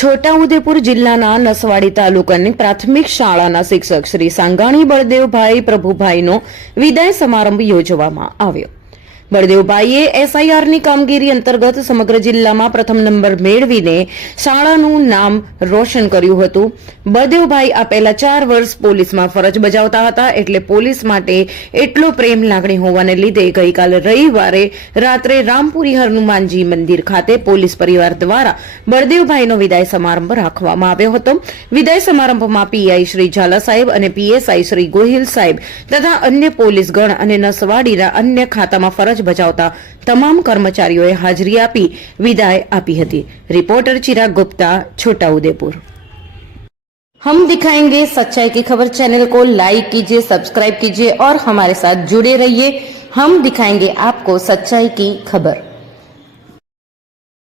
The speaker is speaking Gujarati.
છોટાઉદેપુર જિલ્લાના નસવાડી તાલુકાની પ્રાથમિક શાળાના શિક્ષક શ્રી સાંગાણી બળદેવભાઈ પ્રભુભાઈનો વિદાય સમારંભ યોજવામાં આવ્યો। બળદેવભાઈએ એસઆઈઆરની કામગીરી અંતર્ગત સમગ્ર જિલ્લામાં પ્રથમ નંબર મેળવીને શાળાનું નામ રોશન કર્યું હતું। બળદેવભાઈ આ પહેલા 4 વર્ષ પોલીસમાં ફરજ બજાવતા હતા, એટલે પોલીસ માટે એટલો પ્રેમ લાગણી હોવાને લીધે ગઈકાલે રવિવારે રાત્રે રામપુરી હનુમાનજી મંદિર ખાતે પોલીસ પરિવાર દ્વારા બળદેવભાઈનો વિદાય સમારંભ રાખવામાં આવ્યો હતો। વિદાય સમારંભમાં પીઆઈ શ્રી ઝાલા સાહેબ અને પીએસઆઈ શ્રી ગોહિલ સાહેબ તથા અન્ય પોલીસ ગણ અને નસવાડીના અન્ય ખાતામાં ફરજ बजावता तमाम कर्मचारीओए हाजरी आपी विदाय आपी हती। रिपोर्टर चिराग गुप्ता, छोटाउदेपुर। हम दिखाएंगे सच्चाई की खबर चैनल को लाइक कीजिए, सब्सक्राइब कीजिए और हमारे साथ जुड़े रहिए। हम दिखाएंगे आपको सच्चाई की खबर।